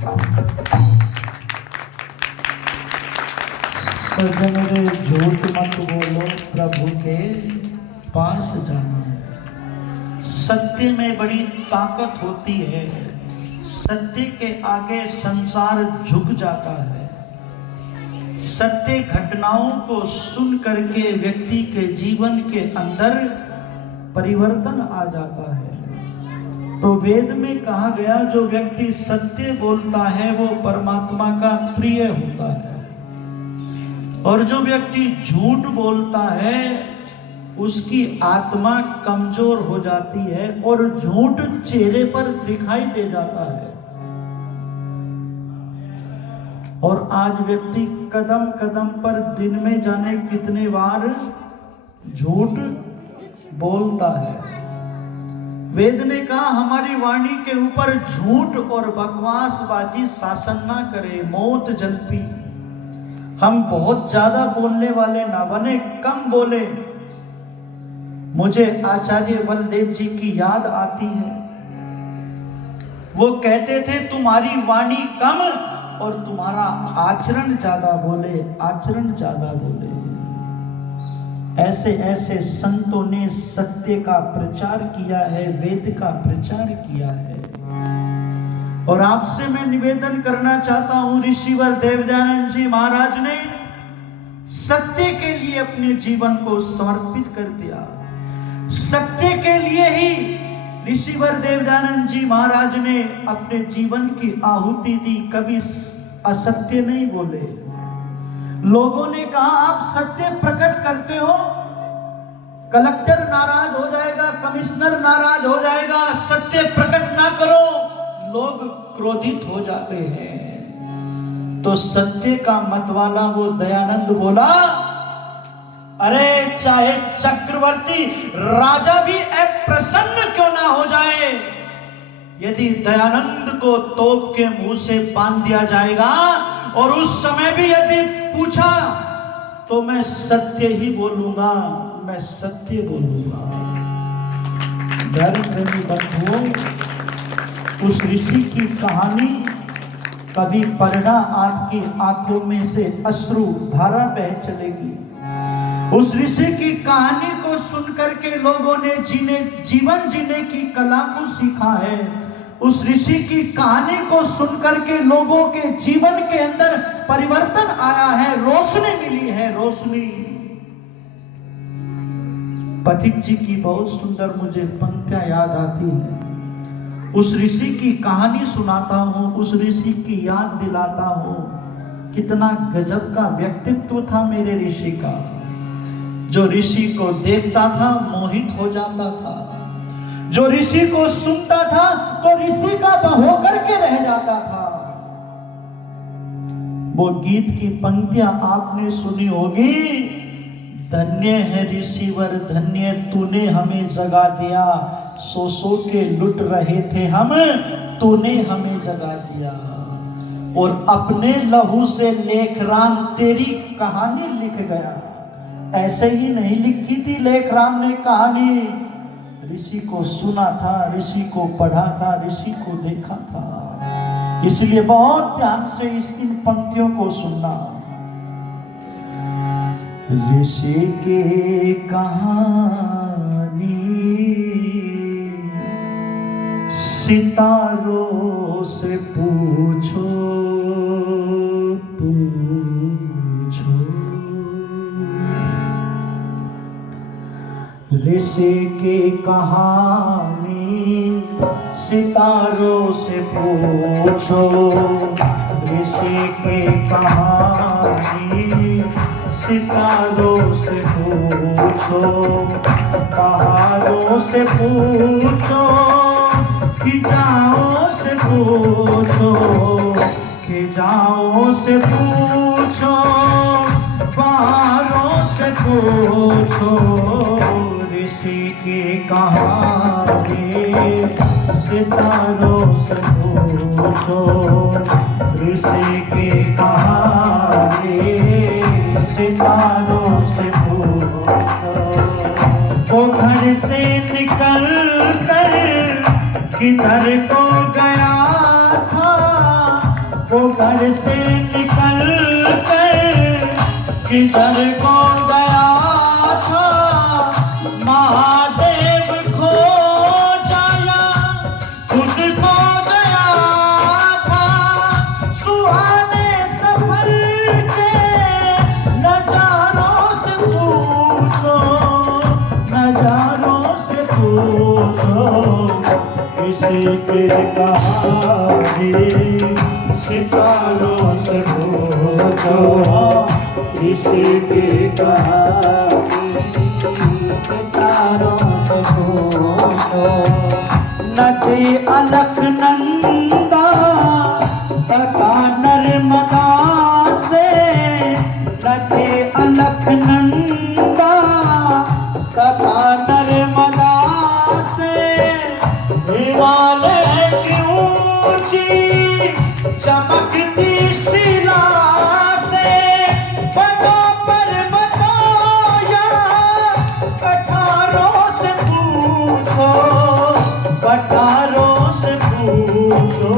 सजन रे झूठ मत बोलो, प्रभु के पास जाना है। सत्य में बड़ी ताकत होती है। सत्य के आगे संसार झुक जाता है। सत्य घटनाओं को सुन करके व्यक्ति के जीवन के अंदर परिवर्तन आ जाता है। तो वेद में कहा गया, जो व्यक्ति सत्य बोलता है वो परमात्मा का प्रिय होता है, और जो व्यक्ति झूठ बोलता है उसकी आत्मा कमजोर हो जाती है और झूठ चेहरे पर दिखाई दे जाता है। और आज व्यक्ति कदम कदम पर दिन में जाने कितने बार झूठ बोलता है। वेद ने कहा, हमारी वाणी के ऊपर झूठ और बकवासबाजी शासन ना करे, मौत जल्पी। हम बहुत ज्यादा बोलने वाले ना बने, कम बोले। मुझे आचार्य बलदेव जी की याद आती है। वो कहते थे, तुम्हारी वाणी कम और तुम्हारा आचरण ज्यादा बोले, आचरण ज्यादा बोले। ऐसे ऐसे संतों ने सत्य का प्रचार किया है, वेद का प्रचार किया है। और आपसे मैं निवेदन करना चाहता हूं, ऋषिवर देवदयानंद जी महाराज ने सत्य के लिए अपने जीवन को समर्पित कर दिया। सत्य के लिए ही ऋषिवर देवदयानंद जी महाराज ने अपने जीवन की आहुति दी, कभी असत्य नहीं बोले। लोगों ने कहा, आप सत्य प्रकट करते हो, कलेक्टर नाराज हो जाएगा, कमिश्नर नाराज हो जाएगा, सत्य प्रकट ना करो, लोग क्रोधित हो जाते हैं। तो सत्य का मतवाला वो दयानंद बोला, अरे चाहे चक्रवर्ती राजा भी अप्रसन्न क्यों ना हो जाए, यदि दयानंद को तोप के मुंह से बांध दिया जाएगा और उस समय भी यदि पूछा तो मैं सत्य ही बोलूंगा, मैं सत्य बोलूंगा। प्रेमी बंधुओं, उस ऋषि की कहानी कभी पढ़ना, आपकी आंखों में से अश्रु धारा बह चलेगी। उस ऋषि की कहानी को सुनकर के लोगों ने जीवन जीने की कला को सीखा है। उस ऋषि की कहानी को सुनकर के लोगों के जीवन के अंदर परिवर्तन आया है, रोशनी मिली है, रोशनी। पथिक जी की बहुत सुंदर मुझे पंक्तियां याद आती है। उस ऋषि की कहानी सुनाता हूं, उस ऋषि की याद दिलाता हूं। कितना गजब का व्यक्तित्व था मेरे ऋषि का। जो ऋषि को देखता था मोहित हो जाता था, जो ऋषि को सुनता था तो ऋषि का होकर के रह जाता था। वो गीत की पंक्तियां आपने सुनी होगी, धन्य है ऋषिवर धन्य, तूने हमें जगा दिया, सो सो के लुट रहे थे हम, तूने हमें जगा दिया। और अपने लहू से लेखराम तेरी कहानी लिख गया। ऐसे ही नहीं लिखी थी लेखराम ने कहानी, ऋषि को सुना था, ऋषि को पढ़ा था, ऋषि को देखा था। इसलिए बहुत ध्यान से इन पंक्तियों को सुनना। ऋषि की कहानी सितारों से पूछो, ऋषि की कहानी सितारों से पूछो, ऋषि की कहानी सितारों से पूछो, पहाड़ों से पूछो, खिजाओं से पूछो, खिजाओं से पूछो, पहाड़ों से पूछो, ऋषि की कहानी सितारों से पूछो, ऋषि की कहानी सितारों से पूछो। वो घर से निकल कर किधर को गया था, वो घर से निकल कर किधर को गया था, महादेव खो जाया खुद खो गया था। सुहाने सफर के नजारों से पूछो, नजारों से पूछो, किसी के कहानी सितारों से पूछो, किसी की कहानी सितारों से पूछो। नदी अलकनंदा तथा नर्मदा से, नदी अलकनंदा तथा नर्मदा से, हिमालय की ऊंची चमकती शिला से, पदों पर बताया पठारों से पूछो, पठारों से पूछो,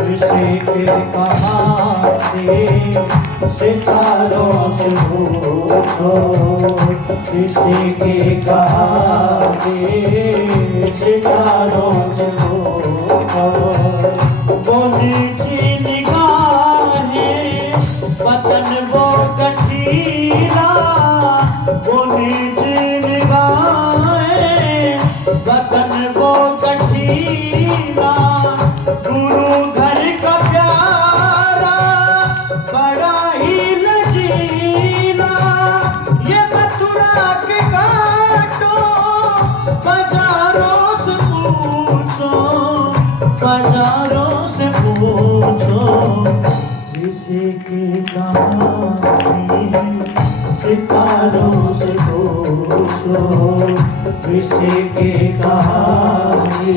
किसी के कहानी सितारों से पूछो, किसी की कहानी सितारों से पूछो। वो नीची निगाहें वतन वो गठीला, वो नीची निगाहें वतन वो गठीला, गुरु घर का प्यारा बड़ा ही लजीला, ये मथुरा के घाटों बाजारों से पूछो, बाजारों से पूछो, किसी की कहानी सितारों से पूछो, किसी की कहानी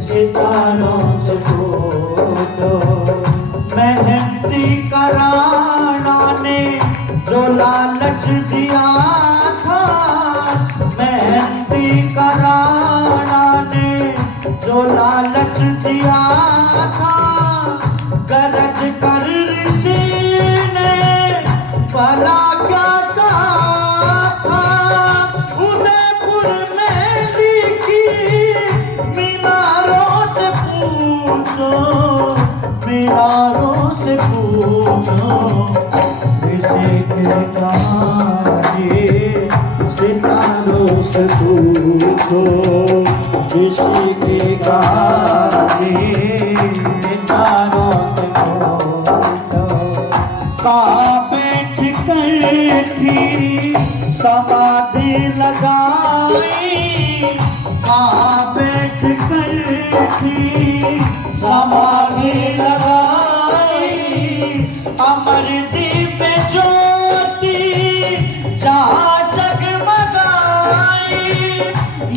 सितारों से पूछो। मेहंदी का राणा ने जो लालच दिया था, मेहंदी का राणा ने जो लालच दिया था, गरज कर ऋषि ने भला क्या कहा था। उदयपुर में लिखी मीनारों से पूछो, मीनारों से पूछो, किसी के कहानी सितारों से पूछो, किसी की कहानी सितारों से पूछो। कहाँ बैठ कर थी समाधि लगाई, कहाँ बैठ कर थी समाधि लगाई, अमर दीप ज्योति जहाँ जगमगाई,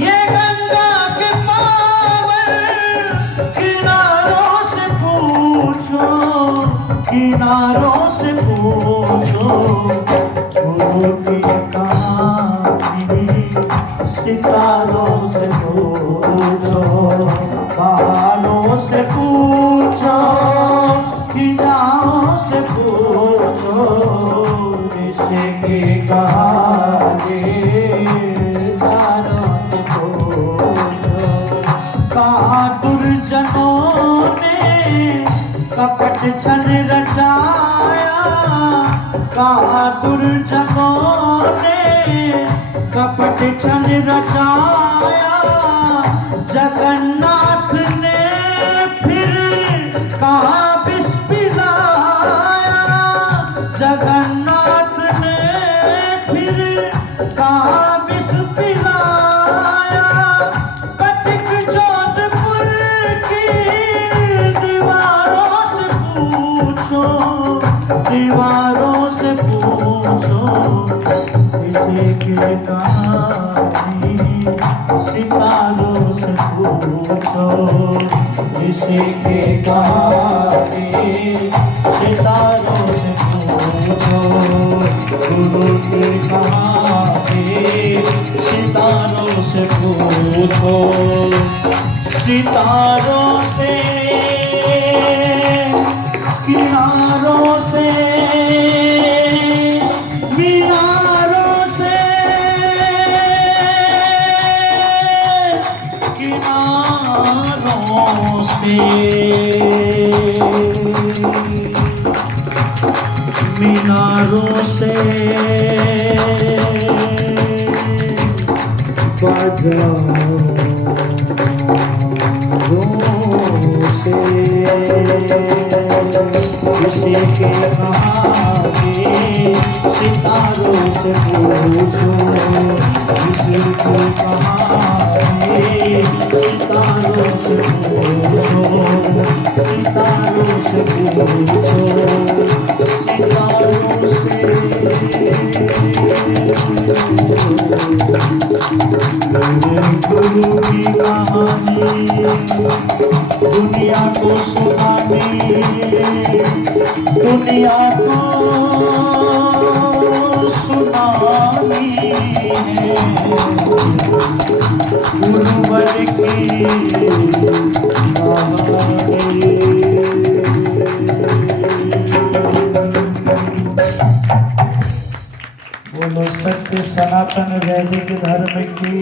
ये गंगा के पावन किनारों से पूछो, किनारों से पूछो, गुरु की कहानी सितारों से पूछो, पहाड़ों से पूछो, खिजाओं से पूछो, ऋषि की कहानी सितारों से पूछो। कहाँ दुर्जनों ने कपट छल रचाया, कहाँ दुर्जनों ने कपट छल रचाया, जगन्नाथ ने फिर कहाँ विष पिलाया, जगन्नाथ ने फिर कहाँ विष पिलाया। कटिक जोधपुर की दीवारों से पूछो, दीवारों से पूछो, किसी की कहानी सितारों से पूछो, किसी की कहानी सितारों से पूछो, गुरु की कहानी सितारों से पूछो, सितारों से मीनारों से किसी के कहानी सितारों से पूछो, किसी की कहानी सितारों से पूछो, सितारों से पूछो, सितारों से गुरु की कहानी दुनिया को सुनानी, दुनिया को सुनानी है गुरुवर की कहानी। बोलो सत्य सनातन वैदिक धर्म की,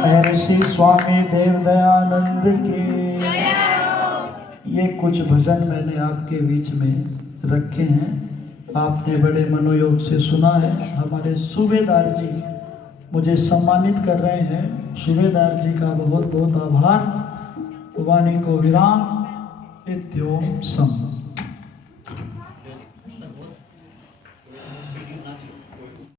महर्षि स्वामी देवदयानंद की। ये कुछ भजन मैंने आपके बीच में रखे हैं, आपने बड़े मनोयोग से सुना है। हमारे सूबेदार जी मुझे सम्मानित कर रहे हैं, सूबेदार जी का बहुत बहुत आभार। वाणी को विराम। इत्योम सम।